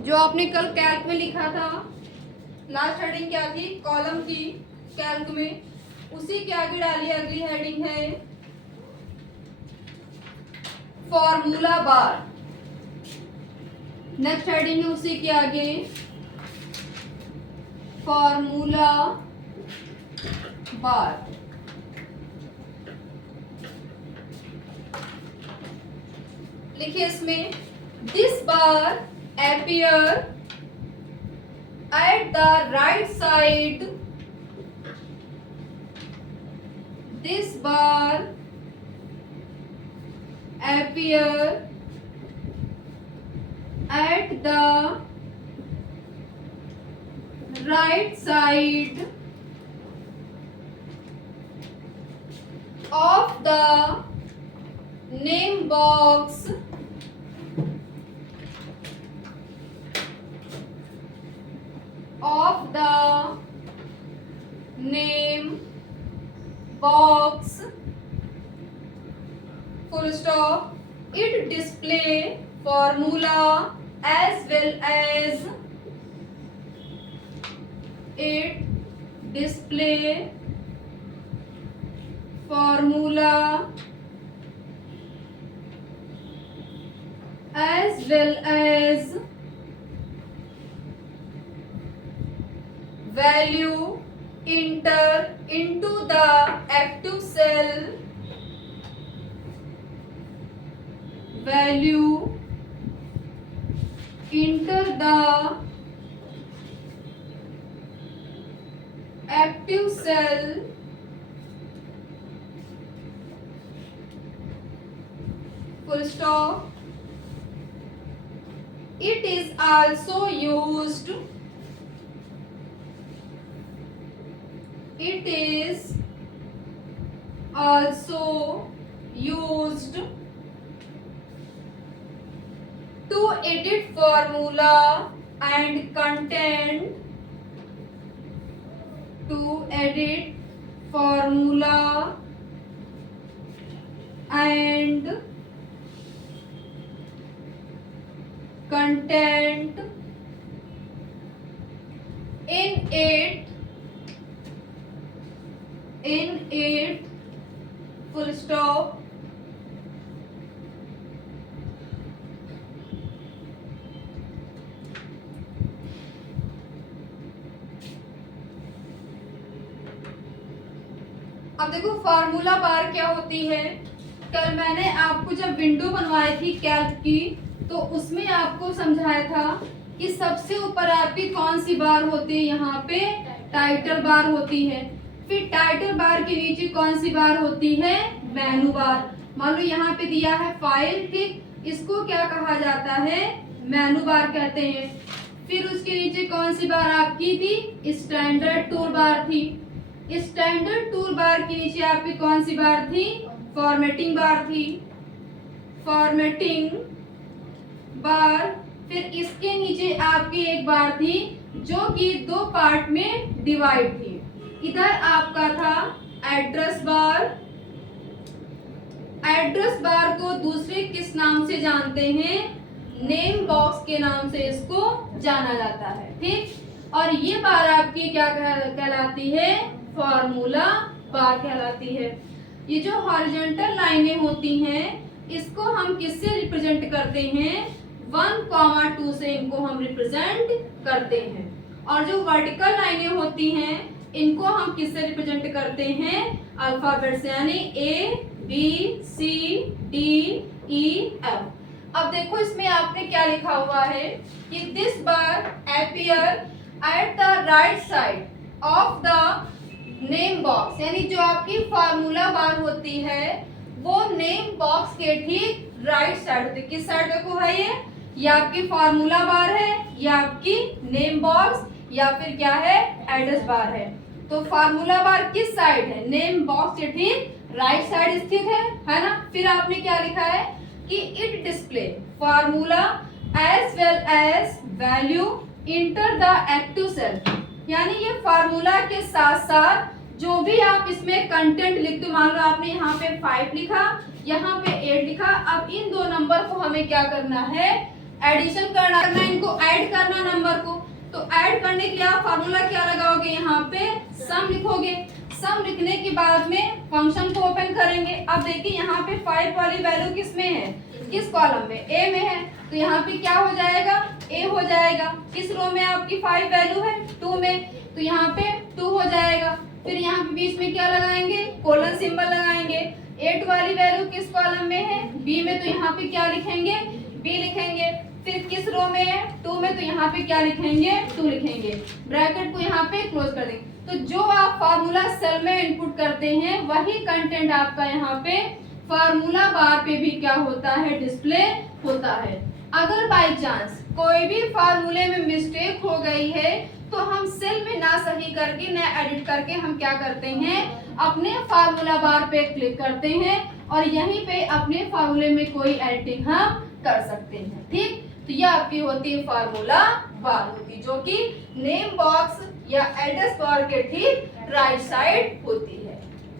जो आपने कल कैल्क में लिखा था, लास्ट हेडिंग क्या थी कॉलम की कैल्क में, उसी के आगे डालिए अगली हेडिंग है फॉर्मूला बार। नेक्स्ट हेडिंग है उसी के आगे फॉर्मूला बार। लिखिए इसमें this bar appear at the right side. This bar appear at the right side of the name box of the name box, full stop. It display formula as well as it display formula as well as value enter into the active cell, value enter the active cell full stop. It is also used, it is also used to edit formula and content, to edit formula and content in it full stop. अब देखो formula बार क्या होती है। कल मैंने आपको जब window बनवाई थी कैल्क की तो उसमें आपको समझाया था कि सबसे ऊपर आपकी कौन सी बार होती है, यहाँ पे टाइटल बार होती है। फिर टाइटल बार के नीचे कौन सी बार होती है, मेनू बार। मान लो यहाँ पे दिया है फाइल, ठीक, इसको क्या कहा जाता है, मेनू बार कहते हैं। फिर उसके नीचे कौन सी बार आपकी थी, स्टैंडर्ड टूल बार थी। स्टैंडर्ड टूल बार के नीचे आपकी कौन सी बार थी, फॉर्मेटिंग बार थी, फॉर्मेटिंग बार। फिर इसके नीचे आपकी एक बार थी जो कि दो पार्ट में डिवाइड थी। इधर आपका था एड्रेस बार। एड्रेस बार को दूसरे किस नाम से जानते हैं, नेम बॉक्स के नाम से इसको जाना जाता है, ठीक। और ये बार आपकी क्या कहलाती है, फॉर्मूला बार कहलाती है। ये जो हॉरिजॉन्टल लाइनें होती हैं इसको हम किससे रिप्रेजेंट करते हैं, 1,2 से इनको हम रिप्रेजेंट करते हैं। और जो वर्टिकल लाइनें होती हैं इनको हम किससे रिप्रेजेंट करते हैं, अल्फाबेट से, यानी ABCDEF। अब देखो इसमें आपने क्या लिखा हुआ है कि this bar appear at the right side of the name box, यानी जो आपकी फार्मूला बार होती है वो नेम बॉक्स के ठीक राइट साइड होती है। किस साइड देखो भाई, ये आपकी फार्मूला बार है, ये आपकी नेम बॉक्स या फिर क्या है, एड्रेस बार है। तो फार्मूला बार किस साइड है, नेम बॉक्स के ठीक राइट साइड स्थित है ना। फिर आपने क्या लिखा है कि it display formula as well as value enter the active cell, यानी ये फार्मूला के साथ साथ जो भी आप इसमें कंटेंट लिखते हो, मान लो आपने यहाँ पे 5 लिखा, यहाँ पे 8 लिखा, अब इन दो नंबर को हमें क्या करना है, एडिशन करना है, इनको ऐड करना नंबर को। तो ऐड करने के लिए आप फार्मूला क्या लगाओगे, यहाँ पे सम लिखोगे। सम लिखने के बाद में फंक्शन को ओपन करेंगे। अब देखिए यहाँ पे 5 वाली वैल्यू किस में है, किस कॉलम में, ए में है। तो यहाँ पे क्या हो जाएगा, ए हो जाएगा। किस रो में आपकी 5 वैल्यू है, 2 में, तो यहाँ पे 2 हो जाएगा। फिर यहाँ पे बीच में क्या लगाएंगे, कोलन सिंबल लगाएंगे। 8 वाली वैल्यू किस कॉलम में है, बी में, तो यहाँ पे क्या लिखेंगे, बी लिखेंगे। फिर किस रो में है, 2 में, तो यहाँ पे क्या लिखेंगे, 2 लिखेंगे। ब्रैकेट को यहाँ पे क्लोज कर देंगे। तो जो आप फार्मूला सेल में इनपुट करते हैं वही कंटेंट आपका यहाँ पे फार्मूला बार पे भी क्या होता है, डिस्प्ले होता है। अगर बाई चांस कोई भी फार्मूले में मिस्टेक हो गई है तो हम सेल में ना सही करके, ना एडिट करके हम क्या करते हैं, अपने फार्मूला बार पे क्लिक करते हैं और यहीं पे अपने फार्मूले में कोई एडिटिंग हम कर सकते हैं। ठीक, तो यह आपकी होती है फार्मूला बार होती, जो कि नेम बॉक्स या एड्रेस बार के ठीक राइट साइड होती है।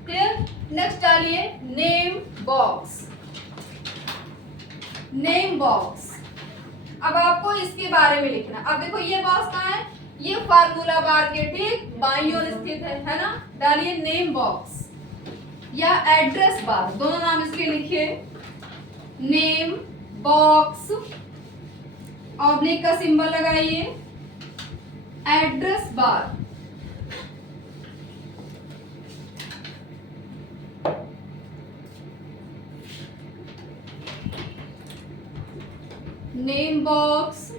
क्लियर। नेक्स्ट डालिए नेम बॉक्स। नेम बॉक्स, अब आपको इसके बारे में लिखना। अब देखो ये बॉक्स कहाँ है, ये फार्मूला बार के ठीक बाईं ओर स्थित है ना। डालिए नेम बॉक्स या एड्रेस बार, दोनों नाम इसके लिखिए। नेम बॉक्स, ऑब्लिक का सिंबल लगाइए। एड्रेस बार, नेम बॉक्स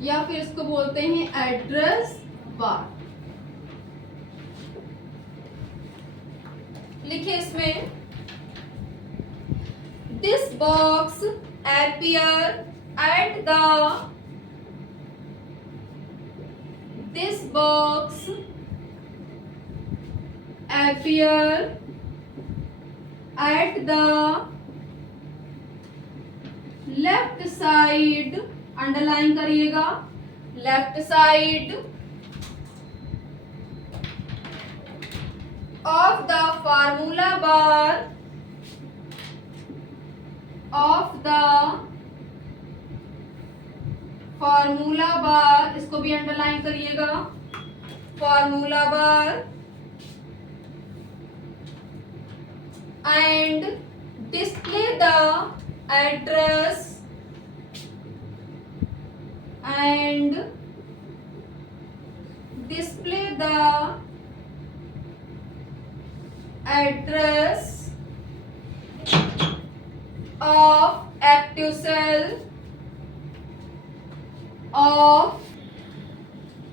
या फिर इसको बोलते हैं एड्रेस बार। लिखिए इसमें, this box appear at the, this box appear at the left side, underline करिएगा, left side of the formula bar, of the formula bar, इसको भी अंडरलाइन करिएगा, formula bar, and display the address and display the address of active cell of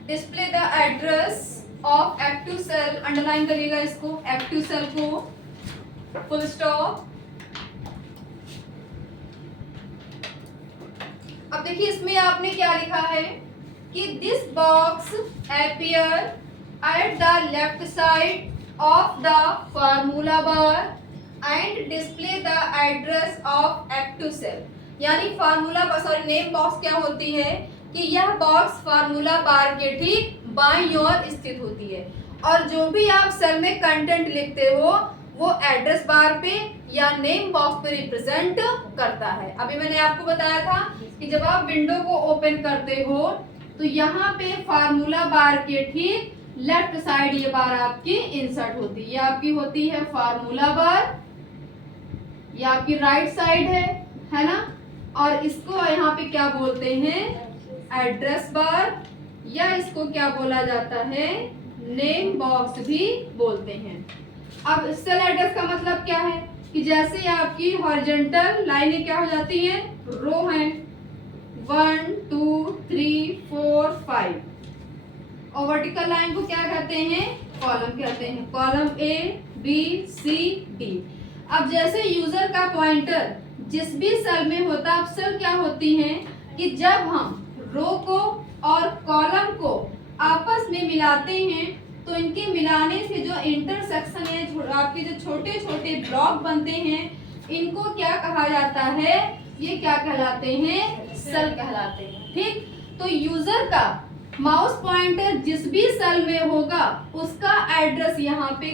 display the address of active cell, underline करिएगा इसको, active cell को, full stop. अब देखिए इसमें आपने क्या लिखा है कि this box appear at the left side of the formula bar and display the address of active cell. यानी फार्मूला सॉरी नेम बॉक्स क्या होती है कि यह बॉक्स फार्मूला बार के ठीक बाईं ओर स्थित होती है और जो भी आप सेल में कंटेंट लिखते हो वो एड्रेस बार पे या नेम बॉक्स पे रिप्रेजेंट करता है। अभी मैंने आपको बताया था कि जब आप विंडो को ओपन करते हो तो यहाँ पे फार्मूला बार के ठीक लेफ्ट साइड ये बार आपकी इंसर्ट होती है। ये आपकी होती है फार्मूला बार, ये आपकी राइट साइड है ना। और इसको यहाँ पे क्या बोलते हैं, एड्रेस बार, या इसको क्या बोला जाता है, नेम बॉक्स भी बोलते हैं। अब सेल एड्रेस का मतलब क्या है कि जैसे आपकी हॉरिजॉन्टल लाइनें क्या हो जाती हैं, रो हैं, 1 2 3 4 5, और वर्टिकल लाइन को क्या कहते हैं, कॉलम कहते हैं, column A B C D. अब जैसे यूजर का पॉइंटर जिस भी सेल में होता है, अब सेल क्या होती हैं कि जब हम रो को और कॉलम को आपस में मिलाते हैं तो इनके मिलाने से जो इंटरसेक्शन है, आपके जो छोटे छोटे ब्लॉक बनते हैं, इनको क्या कहा जाता है, ये क्या कहलाते हैं, सेल कहलाते हैं। ठीक, तो यूजर का माउस पॉइंटर जिस भी सेल में होगा उसका एड्रेस यहाँ पे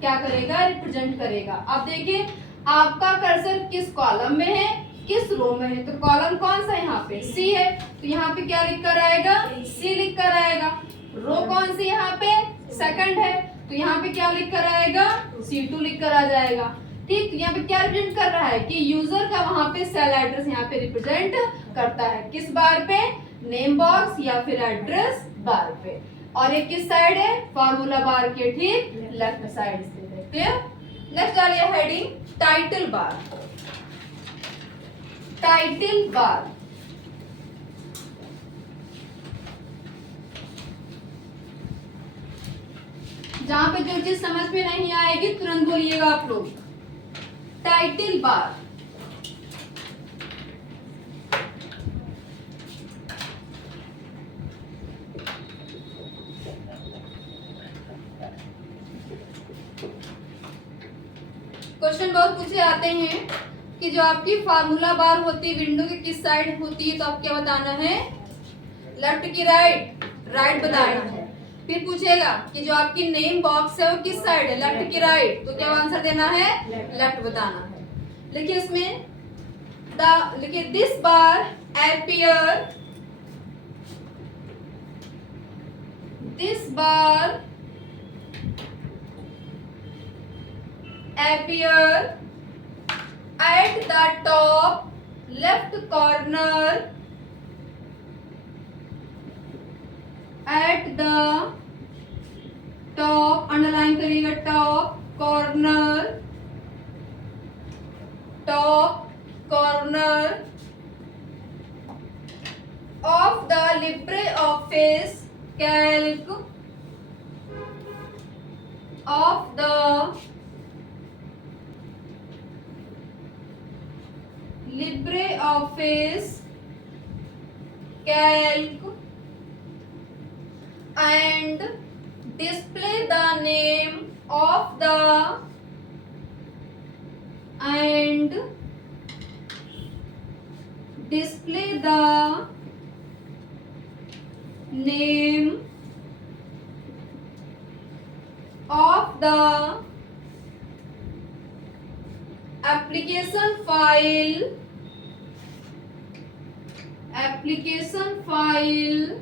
क्या करेगा, रिप्रेजेंट करेगा। अब देखिए आपका कर्सर किस कॉलम में है, किस रो में है, तो कॉलम कौन सा है यहाँ पे, सी है, तो यहाँ पे क्या लिख कर आएगा, सी लिख कर आएगा। रो कौन सी यहाँ पे, सेकंड है, तो यहाँ पे क्या लिख कर आएगा, C2 लिख कर आ जाएगा। ठीक, तो यहाँ पे क्या रिप्रेजेंट कर रहा है कि यूजर का वहां पे सेल एड्रेस यहाँ पे रिप्रेजेंट करता है, किस बार पे, नेम बॉक्स या फिर एड्रेस बार पे। और एक किस साइड है, फार्मूला बार के ठीक लेफ्ट साइड स्थित है। क्लियर। नेक्स्ट डालिए heading title bar. Title bar, जहां पे जो चीज समझ में नहीं आएगी तुरंत बोलिएगा आप लोग। टाइटल बार, क्वेश्चन बहुत पूछे आते हैं कि जो आपकी फार्मूला बार होती है विंडो के किस साइड होती है, तो आप क्या बताना है, लेफ्ट की राइट, राइट बताना है। फिर पूछेगा कि जो आपकी नेम बॉक्स है वो किस साइड है, लेफ्ट की राइट, तो क्या आंसर देना है, लेफ्ट बताना है। लिखिए इसमें लिखिए this bar appear, this bar appear at the top left corner, at the top, underline करिएगा, top corner, top corner of the LibreOffice Calc, of the LibreOffice Calc, and display the name of the, and display the name of the application file, application file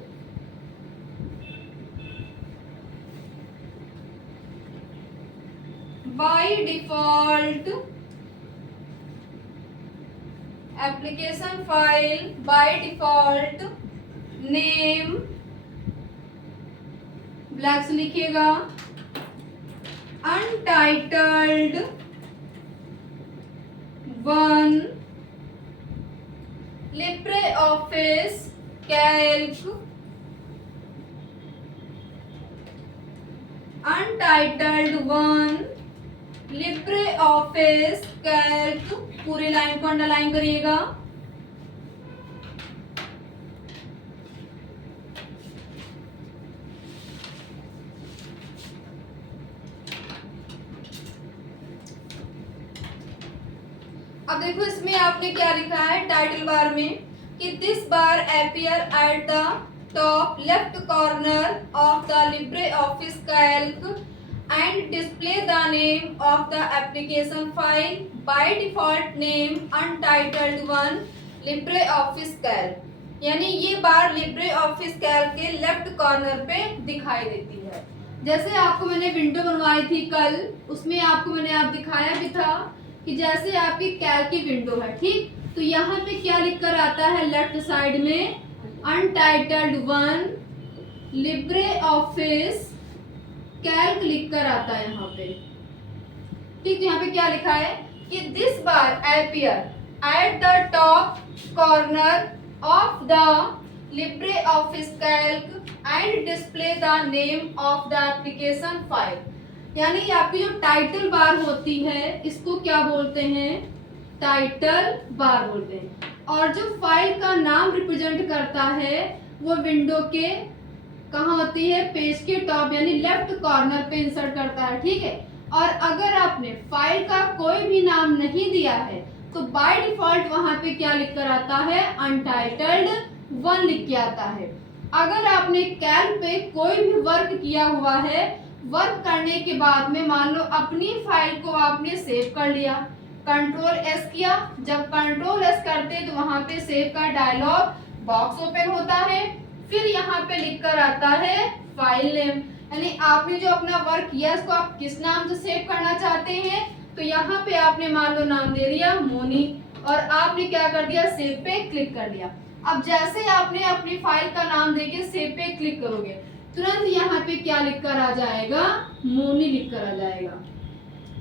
by default, application file by default name, black से लिखिएगा, untitled 1 LibreOffice Calc, untitled 1 LibreOffice Calc, पूरी line को underline करिएगा। अब देखो इसमें आपने क्या लिखा है टाइटल बार में कि this bar appear at the top left corner of the LibreOffice Calc and display the name of the application file by default name untitled 1 LibreOffice Calc, यानी ये बार LibreOffice Calc के लेफ्ट कॉर्नर पे दिखाई देती है। जैसे आपको मैंने विंडो बनवाई थी कल, उसमें आपको मैंने आप दिखाया भी था कि जैसे आपकी कैल्क की विंडो है, ठीक, तो यहाँ पे क्या लिख कर आता है लेफ्ट साइड में, अनटाइटल्ड 1 LibreOffice Calc लिख कर आता है यहाँ पे। ठीक, यहाँ पे क्या लिखा है कि this bar appear at the top corner of the LibreOffice Calc and display the name of the application file, यानी आपकी जो टाइटल बार होती है इसको क्या बोलते हैं, टाइटल बार बोलते हैं। और जो फाइल का नाम रिप्रेजेंट करता है वो विंडो के कहाँ होती है, पेज के टॉप यानी लेफ्ट कॉर्नर पे इंसर्ट करता है। ठीक है, और अगर आपने फाइल का कोई भी नाम नहीं दिया है तो बाय डिफॉल्ट वहां पे क्या लिख कर आता है, अनटाइटल्ड 1 लिख के आता है। अगर आपने कैल्क पे कोई भी वर्क किया हुआ है, वर्क करने के बाद में मान लो अपनी फाइल को आपने सेव कर लिया, कंट्रोल एस किया, जब कंट्रोल एस करते तो वहां पे सेव का डायलॉग बॉक्स ओपन होता है, फिर यहाँ पे लिख कर आता है फाइल नेम, यानी आपने जो अपना वर्क किया उसको आप किस नाम से सेव करना चाहते हैं, तो यहाँ पे आपने मान लो नाम दे दिया मोनी, और आपने क्या कर दिया, सेव पे क्लिक कर दिया। अब जैसे आपने अपनी फाइल का नाम देके सेव पे क्लिक करोगे, तुरंत यहाँ पे क्या लिख कर आ जाएगा, मोनी लिख कर आ जाएगा।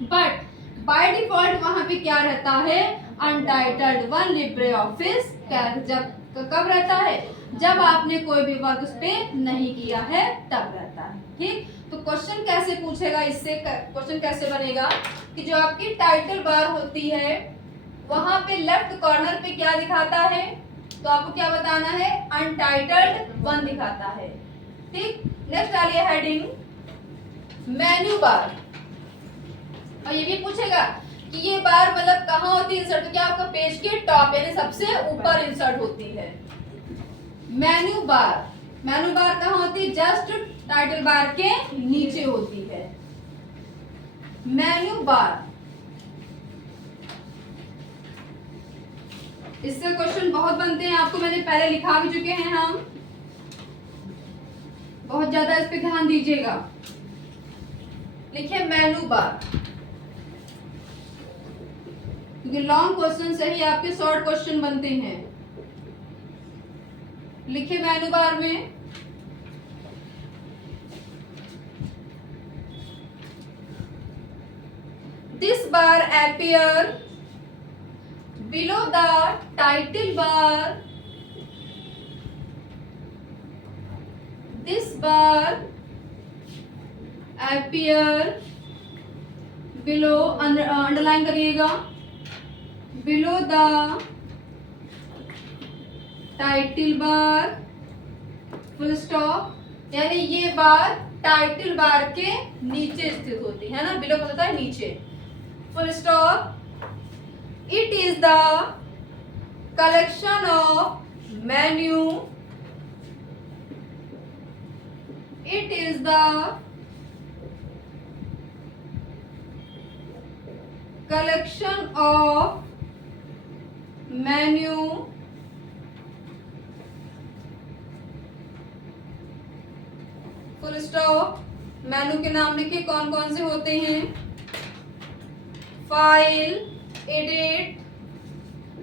बट बाय डिफॉल्ट वहां पे क्या रहता है, untitled one Libre office Calc. जब कब रहता है, जब आपने कोई भी वर्क उस पे नहीं किया है तब रहता है। ठीक, तो क्वेश्चन कैसे पूछेगा, इससे क्वेश्चन कैसे बनेगा कि जो आपकी टाइटल बार होती है वहां पे लेफ्ट कॉर्नर पे क्या दिखाता है, तो आपको क्या बताना है, अनटाइटल्ड वन दिखाता है। ठीक, नेक्स्ट डालिए हेडिंग मेन्यू बार, और ये भी पूछेगा कि ये बार मतलब कहाँ होती है इंसर्ट, तो क्या आपका पेज के टॉप यानी सबसे ऊपर इंसर्ट होती है। मेन्यू बार, मेन्यू बार कहाँ होती है, जस्ट टाइटल बार के नीचे होती है मेन्यू बार। इससे क्वेश्चन बहुत बनते हैं, आपको मैंने पहले लिखा भी चुके हैं हम, बहुत ज्यादा इस पे ध्यान दीजिएगा। लिखिए मेन्यू बार, क्योंकि लॉन्ग क्वेश्चन से ही आपके शॉर्ट क्वेश्चन बनते हैं। लिखिए मेन्यू बार में this bar appear below the title bar. This bar appear below, underline करिएगा, below the title bar full stop, यानी ये बार टाइटल बार के नीचे स्थित होती है ना, बिलो मतलब है नीचे, full stop. It is the collection of menu, it is the collection of menu full stop. मेनू के नाम लिखिए कौन कौन से होते हैं, फाइल, एडिट,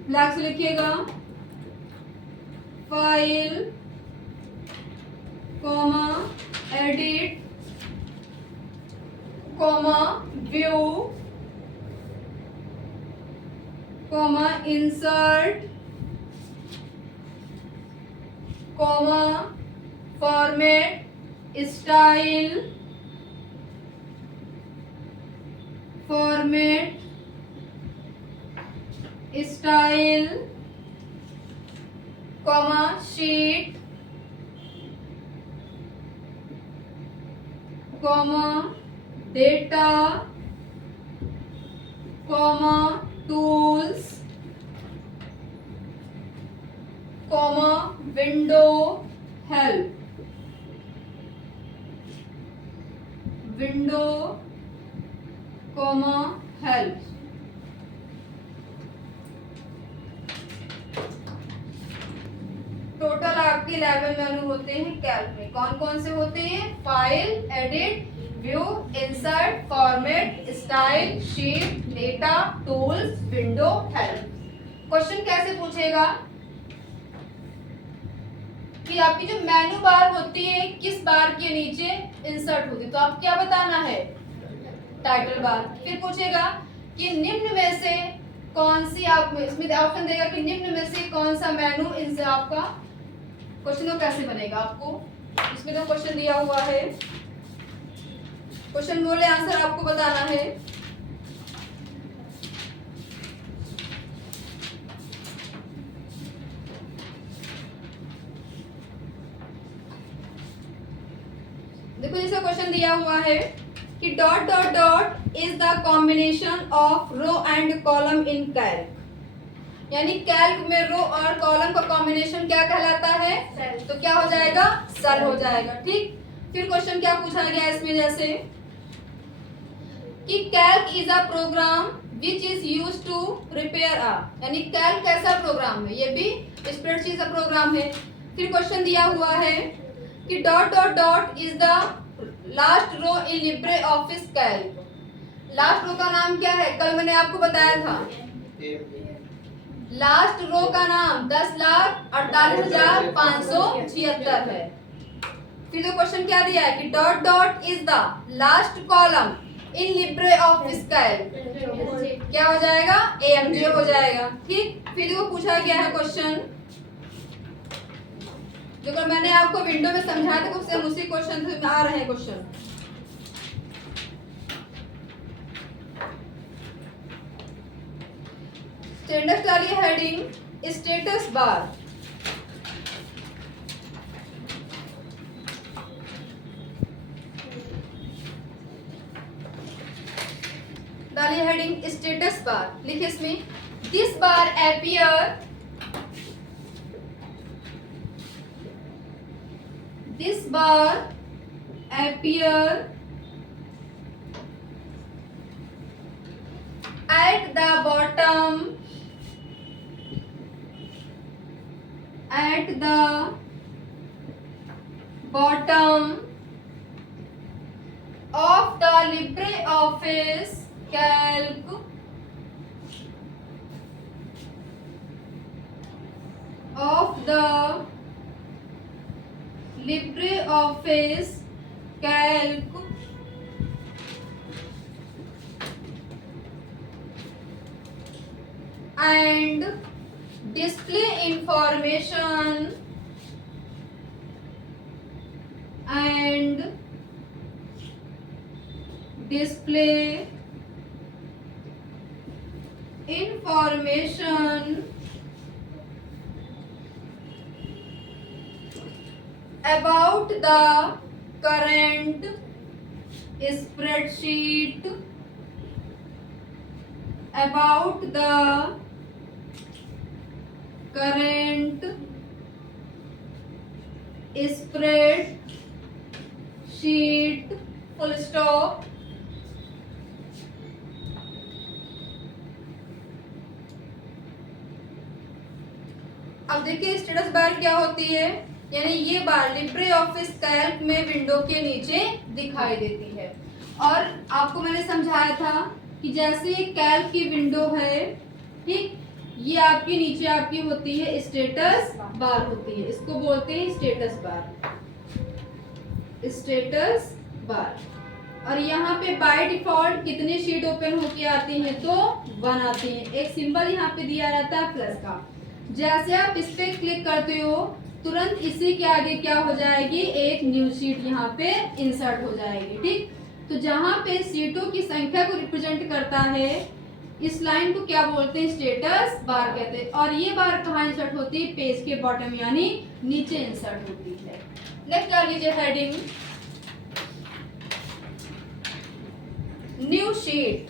ब्लैक से लिखिएगा, file comma edit comma view comma insert comma format, style, format, style, comma sheet, comma data, comma tools, comma window help, window comma help. Total आपके 11 मेनू होते हैं कैल्क में। कौन कौन से होते हैं, file, edit, view, insert, format, style, sheet, data, tools, window, help. Question कैसे पूछेगा कि आपकी जो मेनू बार होती है किस बार के नीचे इंसर्ट होती है, तो आप क्या बताना है, टाइटल बार। फिर पूछेगा कि निम्न में से कौन सी, आप इसमें ऑप्शन देगा कि निम्न में से कौन सा मेनू इनसे आपका, क्वेश्चन तो कैसे बनेगा आपको, इसमें तो क्वेश्चन दिया हुआ है, क्वेश्चन बोले आंसर आपको बताना है। देखो जैसा क्वेश्चन दिया हुआ है कि dot dot dot is the combination of row and column in Calc, यानी कैल्क में रो और कॉलम का कॉम्बिनेशन क्या कहलाता है, तो क्या हो जाएगा, सेल हो जाएगा। ठीक, फिर क्वेश्चन क्या पूछा गया इसमें, जैसे कि Calc is a program which is use to prepare a, यानी कैल्क कैसा प्रोग्राम है, ये भी स्प्रेडशीट का प्रोग्राम है। फिर क्वेश्चन दिया हुआ है कि dot dot dot is the last row in LibreOffice Calc. Last row का नाम क्या है, कल मैंने आपको बताया था। लास्ट रो का नाम 10,48,576 है। फिर जो क्वेश्चन क्या दिया है कि dot dot is the last column in LibreOffice Calc, क्या हो जाएगा, AMJ हो जाएगा। ठीक, फिर जो पूछा गया है क्वेश्चन, जो मैंने आपको विंडो में समझाया था उससे उसी क्वेश्चन से आ रहे हैं क्वेश्चन। स्टेटस डालिए हेडिंग स्टेटस बार। डालिए हेडिंग स्टेटस बार, लिखिए इसमें this bar appear, this bar appear at the bottom, at the bottom of the LibreOffice Calc, of the LibreOffice Calc and display information and display information about the current spreadsheet, about the current spreadsheet, full stop। अब देखिए status bar क्या होती है, यानी ये बार Libre office Calc में window के नीचे दिखाई देती है। और आपको मैंने समझाया था कि जैसे कैल्क की विंडो है, ठीक, ये आपकी नीचे आपकी होती है स्टेटस बार होती है, इसको बोलते हैं स्टेटस बार, स्टेटस बार। और यहाँ पे बाय डिफॉल्ट कितनी शीट ओपन होके आती हैं, तो 1 आती है। एक सिंबल यहाँ पे दिया रहता है प्लस का, जैसे आप इस पे क्लिक करते हो तुरंत इसी के आगे क्या हो जाएगी, एक न्यू शीट यहाँ पे इंसर्ट हो जाएगी। ठीक, तो जहाँ पे सीटों की संख्या को रिप्रेजेंट करता है इस लाइन को क्या बोलते हैं, स्टेटस बार कहते हैं। और ये बार कहाँ इंसर्ट होती है, पेज के बॉटम यानी नीचे इंसर्ट होती है। नेक्स्ट डाल लीजिए heading new sheet.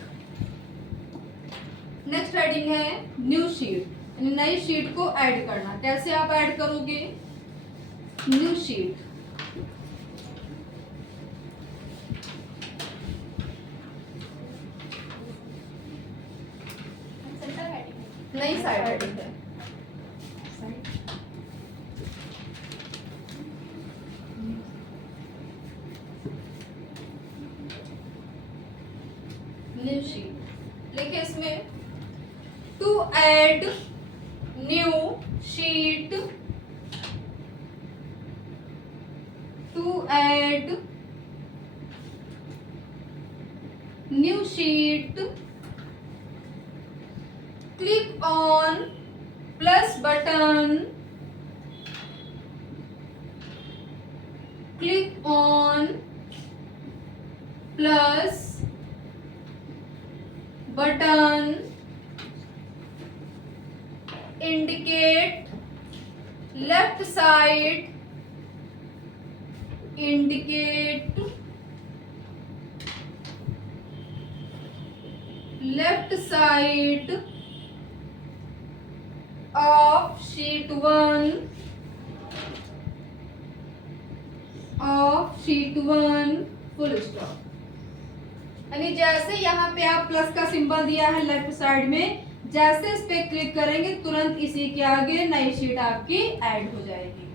Next heading है न्यू शीट, नई शीट को ऐड करना। कैसे आप ऐड करोगे, न्यू शीट, नई साइड हेडिंग है। न्यू शीट लिखे इसमें to add new sheet, to add new sheet click on plus button, click on plus button, indicate left side, indicate left side of sheet 1, of sheet 1, full stop। यानी जैसे यहाँ पे आप plus का symbol दिया है लेफ्ट साइड में, जैसे इस पे क्लिक करेंगे तुरंत इसी के आगे नई शीट आपकी ऐड हो जाएगी।